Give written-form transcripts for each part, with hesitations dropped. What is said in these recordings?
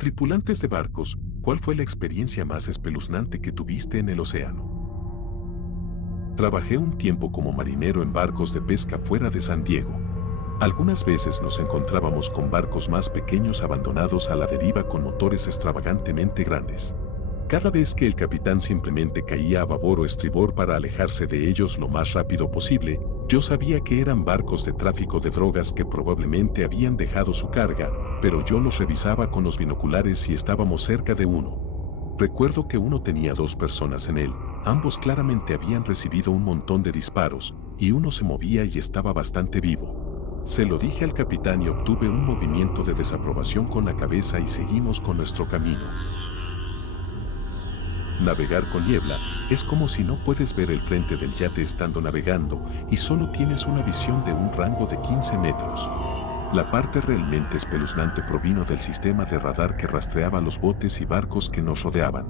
Tripulantes de barcos, ¿cuál fue la experiencia más espeluznante que tuviste en el océano? Trabajé un tiempo como marinero en barcos de pesca fuera de San Diego. Algunas veces nos encontrábamos con barcos más pequeños abandonados a la deriva con motores extravagantemente grandes. Cada vez que el capitán simplemente caía a babor o estribor para alejarse de ellos lo más rápido posible, yo sabía que eran barcos de tráfico de drogas que probablemente habían dejado su carga, pero yo los revisaba con los binoculares si estábamos cerca de uno. Recuerdo que uno tenía 2 personas en él, ambos claramente habían recibido un montón de disparos, y uno se movía y estaba bastante vivo. Se lo dije al capitán y obtuve un movimiento de desaprobación con la cabeza y seguimos con nuestro camino. Navegar con niebla es como si no puedes ver el frente del yate estando navegando y solo tienes una visión de un rango de 15 metros. La parte realmente espeluznante provino del sistema de radar que rastreaba los botes y barcos que nos rodeaban.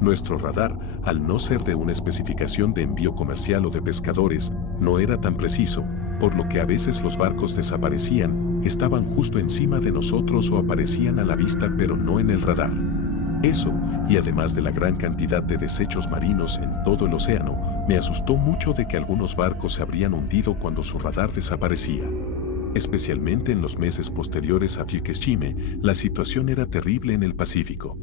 Nuestro radar, al no ser de una especificación de envío comercial o de pescadores, no era tan preciso, por lo que a veces los barcos desaparecían, estaban justo encima de nosotros o aparecían a la vista pero no en el radar. Eso, y además de la gran cantidad de desechos marinos en todo el océano, me asustó mucho de que algunos barcos se habrían hundido cuando su radar desaparecía. Especialmente en los meses posteriores a Fukushima, la situación era terrible en el Pacífico.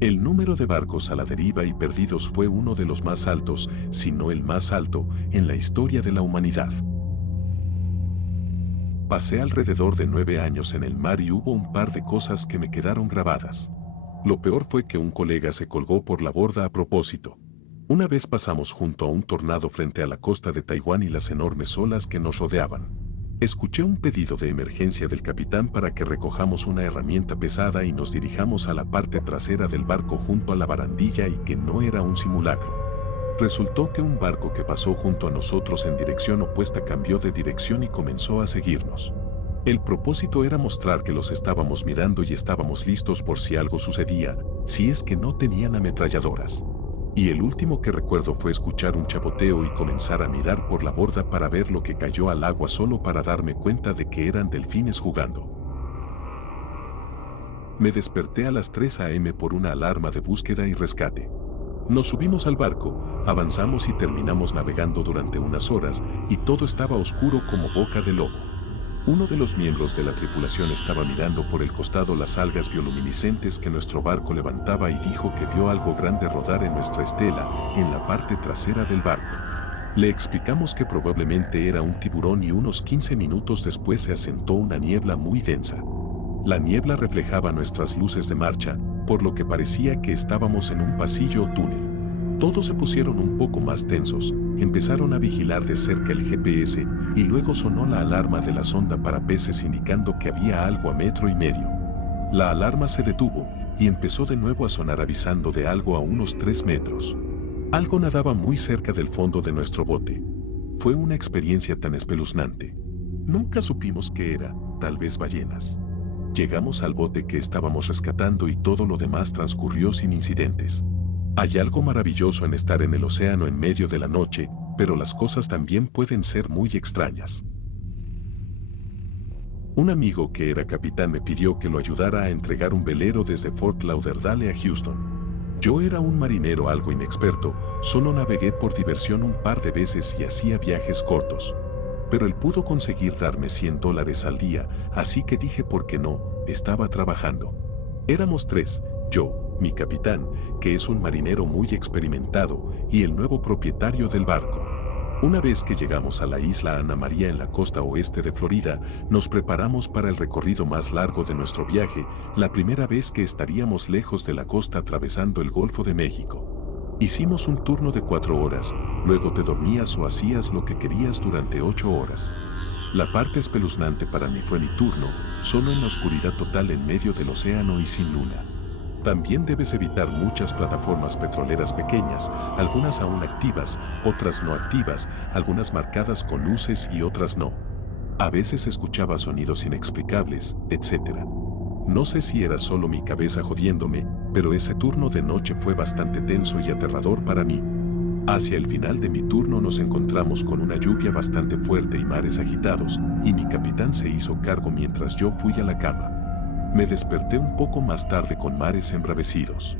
El número de barcos a la deriva y perdidos fue uno de los más altos, si no el más alto, en la historia de la humanidad. Pasé alrededor de 9 años en el mar y hubo un par de cosas que me quedaron grabadas. Lo peor fue que un colega se colgó por la borda a propósito. Una vez pasamos junto a un tornado frente a la costa de Taiwán y las enormes olas que nos rodeaban. Escuché un pedido de emergencia del capitán para que recojamos una herramienta pesada y nos dirijamos a la parte trasera del barco junto a la barandilla y que no era un simulacro. Resultó que un barco que pasó junto a nosotros en dirección opuesta cambió de dirección y comenzó a seguirnos. El propósito era mostrar que los estábamos mirando y estábamos listos por si algo sucedía, si es que no tenían ametralladoras. Y el último que recuerdo fue escuchar un chapoteo y comenzar a mirar por la borda para ver lo que cayó al agua solo para darme cuenta de que eran delfines jugando. Me desperté a las 3 a.m. por una alarma de búsqueda y rescate. Nos subimos al barco, avanzamos y terminamos navegando durante unas horas y todo estaba oscuro como boca de lobo. Uno de los miembros de la tripulación estaba mirando por el costado las algas bioluminiscentes que nuestro barco levantaba y dijo que vio algo grande rodar en nuestra estela, en la parte trasera del barco. Le explicamos que probablemente era un tiburón y unos 15 minutos después se asentó una niebla muy densa. La niebla reflejaba nuestras luces de marcha, por lo que parecía que estábamos en un pasillo o túnel. Todos se pusieron un poco más tensos, empezaron a vigilar de cerca el GPS y luego sonó la alarma de la sonda para peces indicando que había algo a 1,5 metros. La alarma se detuvo y empezó de nuevo a sonar avisando de algo a unos 3 metros. Algo nadaba muy cerca del fondo de nuestro bote. Fue una experiencia tan espeluznante. Nunca supimos qué era, tal vez ballenas. Llegamos al bote que estábamos rescatando y todo lo demás transcurrió sin incidentes. Hay algo maravilloso en estar en el océano en medio de la noche, pero las cosas también pueden ser muy extrañas. Un amigo que era capitán me pidió que lo ayudara a entregar un velero desde Fort Lauderdale a Houston. Yo era un marinero algo inexperto, solo navegué por diversión un par de veces y hacía viajes cortos. Pero él pudo conseguir darme $100 al día, así que dije por qué no, estaba trabajando. Éramos 3, yo, mi capitán, que es un marinero muy experimentado, y el nuevo propietario del barco. Una vez que llegamos a la isla Ana María en la costa oeste de Florida, nos preparamos para el recorrido más largo de nuestro viaje, la primera vez que estaríamos lejos de la costa atravesando el Golfo de México. Hicimos un turno de 4 horas, luego te dormías o hacías lo que querías durante 8 horas. La parte espeluznante para mí fue mi turno, solo en la oscuridad total en medio del océano y sin luna. También debes evitar muchas plataformas petroleras pequeñas, algunas aún activas, otras no activas, algunas marcadas con luces y otras no. A veces escuchaba sonidos inexplicables, etc. No sé si era solo mi cabeza jodiéndome, pero ese turno de noche fue bastante tenso y aterrador para mí. Hacia el final de mi turno nos encontramos con una lluvia bastante fuerte y mares agitados, y mi capitán se hizo cargo mientras yo fui a la cama. Me desperté un poco más tarde con mares embravecidos.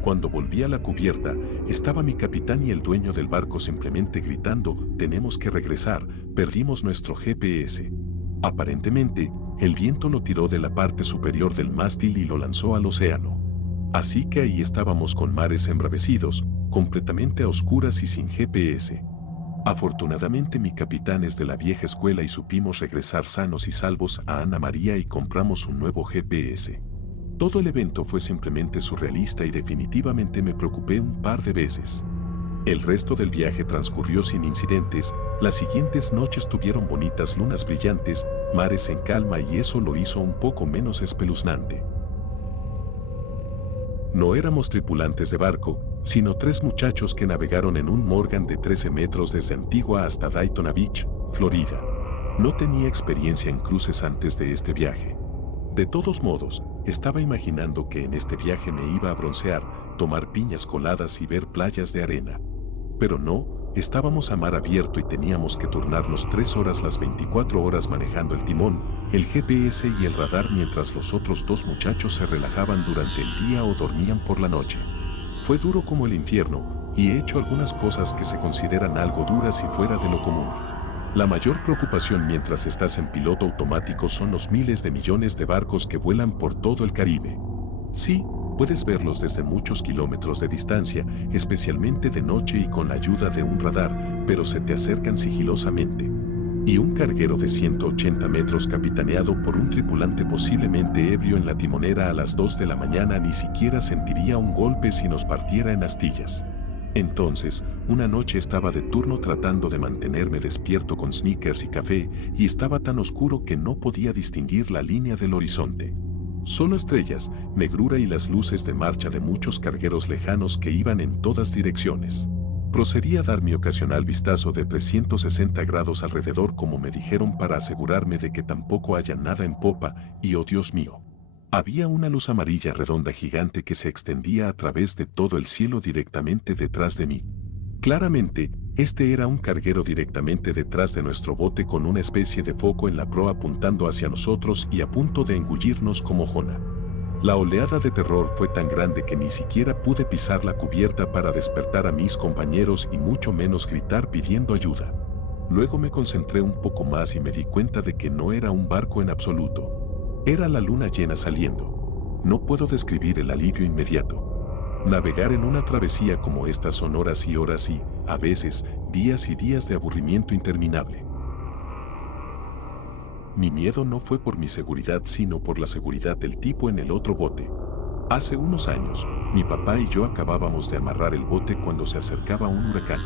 Cuando volví a la cubierta, estaba mi capitán y el dueño del barco simplemente gritando: «Tenemos que regresar, perdimos nuestro GPS». Aparentemente, el viento lo tiró de la parte superior del mástil y lo lanzó al océano. Así que ahí estábamos con mares embravecidos, completamente a oscuras y sin GPS. Afortunadamente mi capitán es de la vieja escuela y supimos regresar sanos y salvos a Ana María y compramos un nuevo GPS. Todo el evento fue simplemente surrealista y definitivamente me preocupé un par de veces. El resto del viaje transcurrió sin incidentes. Las siguientes noches tuvieron bonitas lunas brillantes, mares en calma, y eso lo hizo un poco menos espeluznante. No éramos tripulantes de barco, sino 3 muchachos que navegaron en un Morgan de 13 metros desde Antigua hasta Daytona Beach, Florida. No tenía experiencia en cruces antes de este viaje. De todos modos, estaba imaginando que en este viaje me iba a broncear, tomar piñas coladas y ver playas de arena. Pero no, estábamos a mar abierto y teníamos que turnarnos 3 horas las 24 horas manejando el timón, el GPS y el radar, mientras los otros 2 muchachos se relajaban durante el día o dormían por la noche. Fue duro como el infierno, y he hecho algunas cosas que se consideran algo duras y fuera de lo común. La mayor preocupación mientras estás en piloto automático son los miles de millones de barcos que vuelan por todo el Caribe. Sí, puedes verlos desde muchos kilómetros de distancia, especialmente de noche y con la ayuda de un radar, pero se te acercan sigilosamente. Y un carguero de 180 metros capitaneado por un tripulante posiblemente ebrio en la timonera a las 2 de la mañana ni siquiera sentiría un golpe si nos partiera en astillas. Entonces, una noche estaba de turno tratando de mantenerme despierto con sneakers y café, y estaba tan oscuro que no podía distinguir la línea del horizonte. Solo estrellas, negrura y las luces de marcha de muchos cargueros lejanos que iban en todas direcciones. Procedí a dar mi ocasional vistazo de 360 grados alrededor, como me dijeron, para asegurarme de que tampoco haya nada en popa, y oh Dios mío. Había una luz amarilla redonda gigante que se extendía a través de todo el cielo directamente detrás de mí. Claramente, este era un carguero directamente detrás de nuestro bote, con una especie de foco en la proa apuntando hacia nosotros y a punto de engullirnos como Jonah. La oleada de terror fue tan grande que ni siquiera pude pisar la cubierta para despertar a mis compañeros y mucho menos gritar pidiendo ayuda. Luego me concentré un poco más y me di cuenta de que no era un barco en absoluto. Era la luna llena saliendo. No puedo describir el alivio inmediato. Navegar en una travesía como esta son horas y horas y, a veces, días y días de aburrimiento interminable. Mi miedo no fue por mi seguridad, sino por la seguridad del tipo en el otro bote. Hace unos años, mi papá y yo acabábamos de amarrar el bote cuando se acercaba un huracán.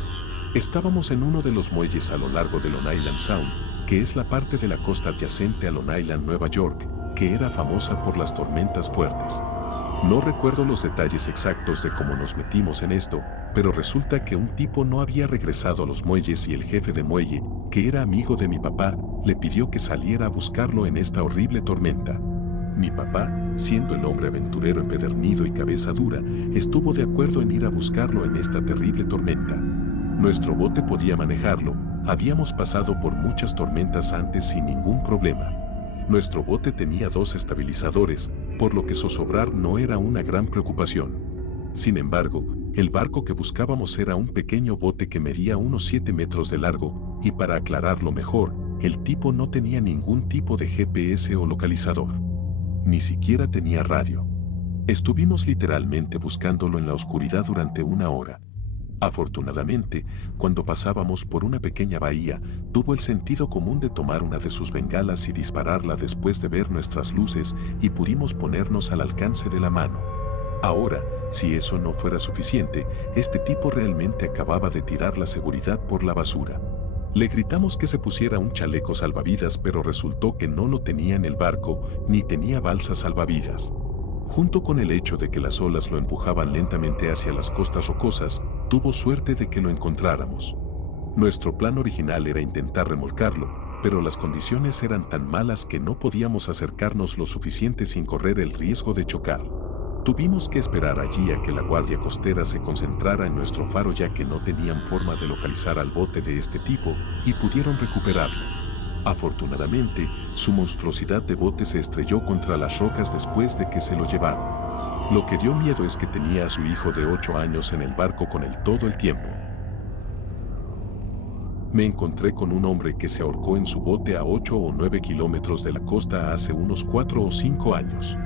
Estábamos en uno de los muelles a lo largo de Long Island Sound, que es la parte de la costa adyacente a Long Island, Nueva York, que era famosa por las tormentas fuertes. No recuerdo los detalles exactos de cómo nos metimos en esto, pero resulta que un tipo no había regresado a los muelles y el jefe de muelle, que era amigo de mi papá, le pidió que saliera a buscarlo en esta horrible tormenta. Mi papá, siendo el hombre aventurero empedernido y cabeza dura, estuvo de acuerdo en ir a buscarlo en esta terrible tormenta. Nuestro bote podía manejarlo, habíamos pasado por muchas tormentas antes sin ningún problema. Nuestro bote tenía 2 estabilizadores, por lo que zozobrar no era una gran preocupación. Sin embargo, el barco que buscábamos era un pequeño bote que medía unos 7 metros de largo, y para aclararlo mejor, el tipo no tenía ningún tipo de GPS o localizador. Ni siquiera tenía radio. Estuvimos literalmente buscándolo en la oscuridad durante 1 hora. Afortunadamente, cuando pasábamos por una pequeña bahía, tuvo el sentido común de tomar una de sus bengalas y dispararla después de ver nuestras luces, y pudimos ponernos al alcance de la mano. Ahora, si eso no fuera suficiente, este tipo realmente acababa de tirar la seguridad por la basura. Le gritamos que se pusiera un chaleco salvavidas, pero resultó que no lo tenía en el barco, ni tenía balsas salvavidas. Junto con el hecho de que las olas lo empujaban lentamente hacia las costas rocosas, tuvo suerte de que lo encontráramos. Nuestro plan original era intentar remolcarlo, pero las condiciones eran tan malas que no podíamos acercarnos lo suficiente sin correr el riesgo de chocar. Tuvimos que esperar allí a que la guardia costera se concentrara en nuestro faro, ya que no tenían forma de localizar al bote de este tipo, y pudieron recuperarlo. Afortunadamente, su monstruosidad de bote se estrelló contra las rocas después de que se lo llevaron. Lo que dio miedo es que tenía a su hijo de 8 años en el barco con él todo el tiempo. Me encontré con un hombre que se ahorcó en su bote a 8 o 9 kilómetros de la costa hace unos 4 o 5 años.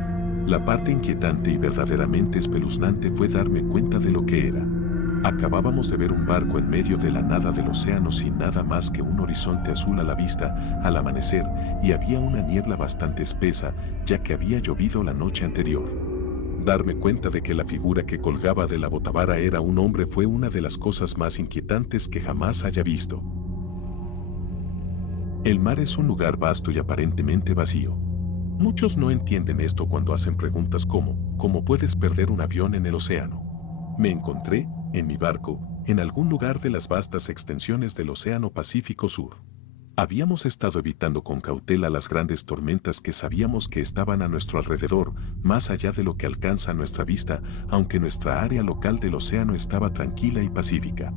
La parte inquietante y verdaderamente espeluznante fue darme cuenta de lo que era. Acabábamos de ver un barco en medio de la nada del océano sin nada más que un horizonte azul a la vista al amanecer, y había una niebla bastante espesa, ya que había llovido la noche anterior. Darme cuenta de que la figura que colgaba de la botavara era un hombre fue una de las cosas más inquietantes que jamás haya visto. El mar es un lugar vasto y aparentemente vacío. Muchos no entienden esto cuando hacen preguntas como, ¿cómo puedes perder un avión en el océano? Me encontré, en mi barco, en algún lugar de las vastas extensiones del Océano Pacífico Sur. Habíamos estado evitando con cautela las grandes tormentas que sabíamos que estaban a nuestro alrededor, más allá de lo que alcanza nuestra vista, aunque nuestra área local del océano estaba tranquila y pacífica.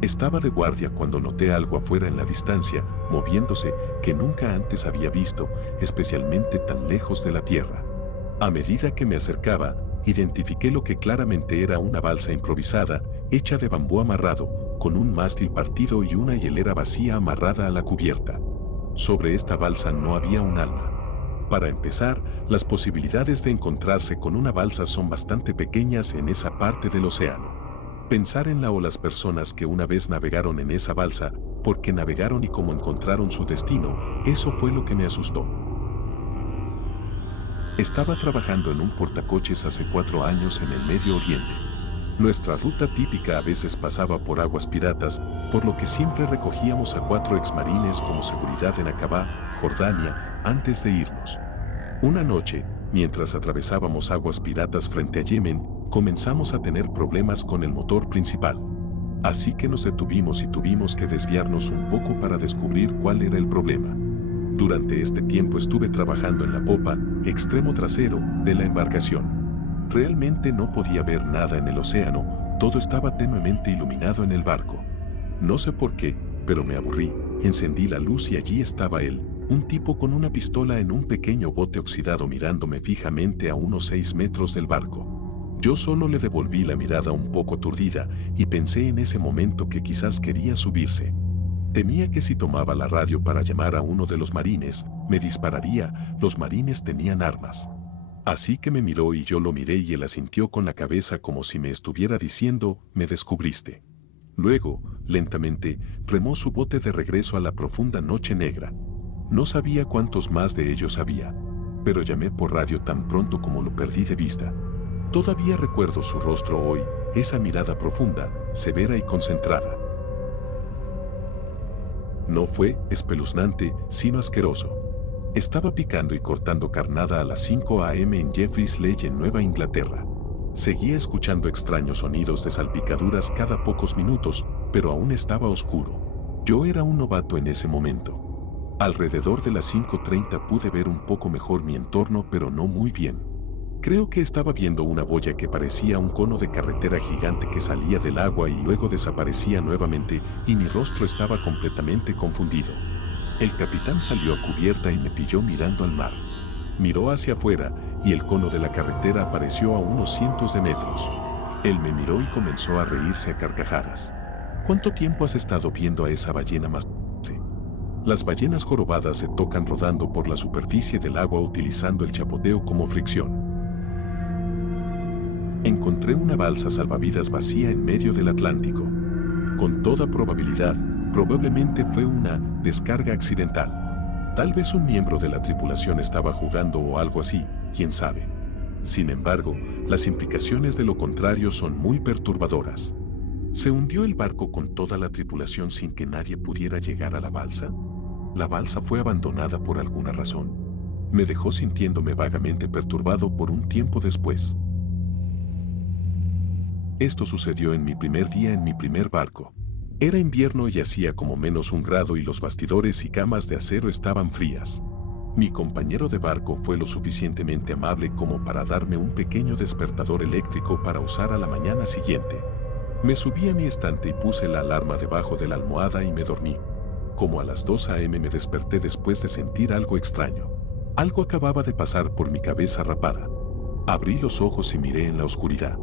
Estaba de guardia cuando noté algo afuera en la distancia, moviéndose, que nunca antes había visto, especialmente tan lejos de la tierra. A medida que me acercaba, identifiqué lo que claramente era una balsa improvisada, hecha de bambú amarrado, con un mástil partido y una hielera vacía amarrada a la cubierta. Sobre esta balsa no había un alma. Para empezar, las posibilidades de encontrarse con una balsa son bastante pequeñas en esa parte del océano. Pensar en la o las personas que una vez navegaron en esa balsa, por qué navegaron y cómo encontraron su destino, eso fue lo que me asustó. Estaba trabajando en un portacoches hace 4 años en el Medio Oriente. Nuestra ruta típica a veces pasaba por aguas piratas, por lo que siempre recogíamos a 4 exmarines como seguridad en Aqaba, Jordania, antes de irnos. Una noche, mientras atravesábamos aguas piratas frente a Yemen, comenzamos a tener problemas con el motor principal. Así que nos detuvimos y tuvimos que desviarnos un poco para descubrir cuál era el problema. Durante este tiempo estuve trabajando en la popa, extremo trasero, de la embarcación. Realmente no podía ver nada en el océano, todo estaba tenuemente iluminado en el barco. No sé por qué, pero me aburrí, encendí la luz y allí estaba él, un tipo con una pistola en un pequeño bote oxidado mirándome fijamente a unos 6 metros del barco. Yo solo le devolví la mirada un poco aturdida y pensé en ese momento que quizás quería subirse. Temía que si tomaba la radio para llamar a uno de los marines, me dispararía, los marines tenían armas. Así que me miró y yo lo miré y él asintió con la cabeza como si me estuviera diciendo, me descubriste. Luego, lentamente, remó su bote de regreso a la profunda noche negra. No sabía cuántos más de ellos había, pero llamé por radio tan pronto como lo perdí de vista. Todavía recuerdo su rostro hoy, esa mirada profunda, severa y concentrada. No fue espeluznante, sino asqueroso. Estaba picando y cortando carnada a las 5 a.m. en Jeffreys Lake en Nueva Inglaterra. Seguía escuchando extraños sonidos de salpicaduras cada pocos minutos, pero aún estaba oscuro. Yo era un novato en ese momento. Alrededor de las 5:30 pude ver un poco mejor mi entorno, pero no muy bien. Creo que estaba viendo una boya que parecía un cono de carretera gigante que salía del agua y luego desaparecía nuevamente, y mi rostro estaba completamente confundido. El capitán salió a cubierta y me pilló mirando al mar. Miró hacia afuera y el cono de la carretera apareció a unos cientos de metros. Él me miró y comenzó a reírse a carcajadas. ¿Cuánto tiempo has estado viendo a esa ballena más? Las ballenas jorobadas se tocan rodando por la superficie del agua utilizando el chapoteo como fricción. Encontré una balsa salvavidas vacía en medio del Atlántico. Con toda probabilidad, probablemente fue una descarga accidental. Tal vez un miembro de la tripulación estaba jugando o algo así, quién sabe. Sin embargo, las implicaciones de lo contrario son muy perturbadoras. ¿Se hundió el barco con toda la tripulación sin que nadie pudiera llegar a la balsa? ¿La balsa fue abandonada por alguna razón? Me dejó sintiéndome vagamente perturbado por un tiempo después. Esto sucedió en mi primer día en mi primer barco. Era invierno y hacía como -1 grado y los bastidores y camas de acero estaban frías. Mi compañero de barco fue lo suficientemente amable como para darme un pequeño despertador eléctrico para usar a la mañana siguiente. Me subí a mi estante y puse la alarma debajo de la almohada y me dormí. Como a las 2 a.m. me desperté después de sentir algo extraño. Algo acababa de pasar por mi cabeza rapada. Abrí los ojos y miré en la oscuridad.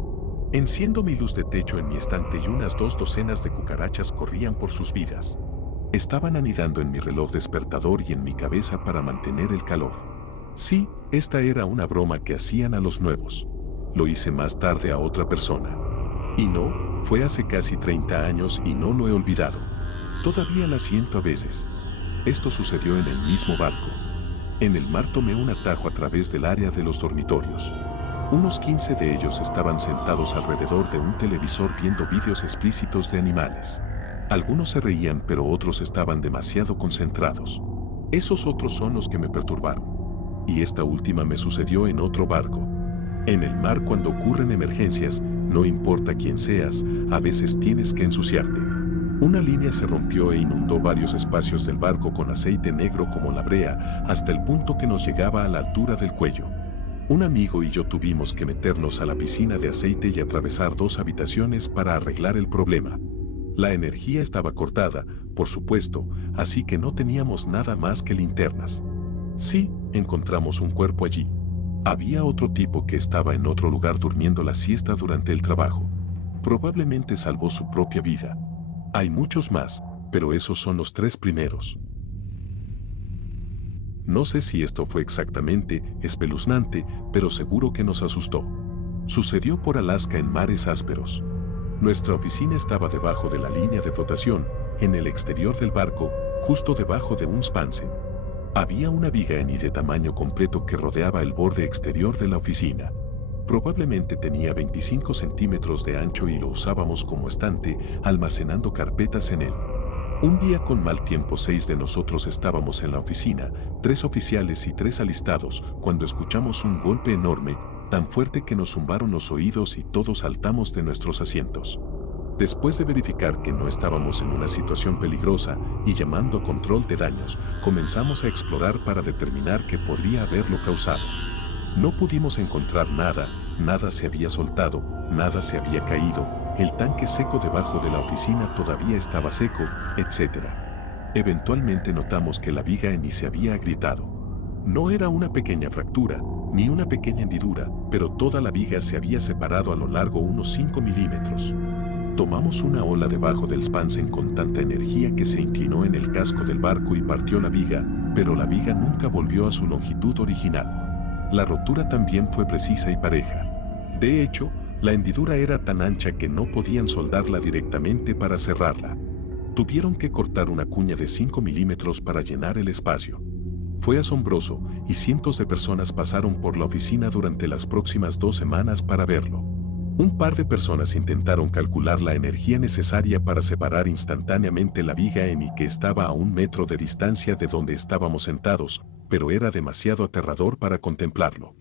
Enciendo mi luz de techo en mi estante y unas 2 docenas de cucarachas corrían por sus vidas. Estaban anidando en mi reloj despertador y en mi cabeza para mantener el calor. Sí, esta era una broma que hacían a los nuevos. Lo hice más tarde a otra persona. Y no, fue hace casi 30 años y no lo he olvidado. Todavía la siento a veces. Esto sucedió en el mismo barco. En el mar tomé un atajo a través del área de los dormitorios. Unos 15 de ellos estaban sentados alrededor de un televisor viendo vídeos explícitos de animales. Algunos se reían, pero otros estaban demasiado concentrados. Esos otros son los que me perturbaron. Y esta última me sucedió en otro barco. En el mar, cuando ocurren emergencias, no importa quién seas, a veces tienes que ensuciarte. Una línea se rompió e inundó varios espacios del barco con aceite negro como la brea, hasta el punto que nos llegaba a la altura del cuello. Un amigo y yo tuvimos que meternos a la piscina de aceite y atravesar 2 habitaciones para arreglar el problema. La energía estaba cortada, por supuesto, así que no teníamos nada más que linternas. Sí, encontramos un cuerpo allí. Había otro tipo que estaba en otro lugar durmiendo la siesta durante el trabajo. Probablemente salvó su propia vida. Hay muchos más, pero esos son los 3 primeros. No sé si esto fue exactamente espeluznante, pero seguro que nos asustó. Sucedió por Alaska en mares ásperos. Nuestra oficina estaba debajo de la línea de flotación, en el exterior del barco, justo debajo de un spansen. Había una viga en y de tamaño completo que rodeaba el borde exterior de la oficina. Probablemente tenía 25 centímetros de ancho y lo usábamos como estante, almacenando carpetas en él. Un día con mal tiempo 6 de nosotros estábamos en la oficina, 3 oficiales y 3 alistados, cuando escuchamos un golpe enorme, tan fuerte que nos zumbaron los oídos y todos saltamos de nuestros asientos. Después de verificar que no estábamos en una situación peligrosa y llamando a control de daños, comenzamos a explorar para determinar qué podría haberlo causado. No pudimos encontrar nada, nada se había soltado, nada se había caído, el tanque seco debajo de la oficina todavía estaba seco, etc. Eventualmente notamos que la viga en y se había agrietado. No era una pequeña fractura, ni una pequeña hendidura, pero toda la viga se había separado a lo largo unos 5 milímetros. Tomamos una ola debajo del spansen con tanta energía que se inclinó en el casco del barco y partió la viga, pero la viga nunca volvió a su longitud original. La rotura también fue precisa y pareja. De hecho, la hendidura era tan ancha que no podían soldarla directamente para cerrarla. Tuvieron que cortar una cuña de 5 milímetros para llenar el espacio. Fue asombroso y cientos de personas pasaron por la oficina durante las próximas 2 semanas para verlo. Un par de personas intentaron calcular la energía necesaria para separar instantáneamente la viga en y que estaba a 1 metro de distancia de donde estábamos sentados, pero era demasiado aterrador para contemplarlo.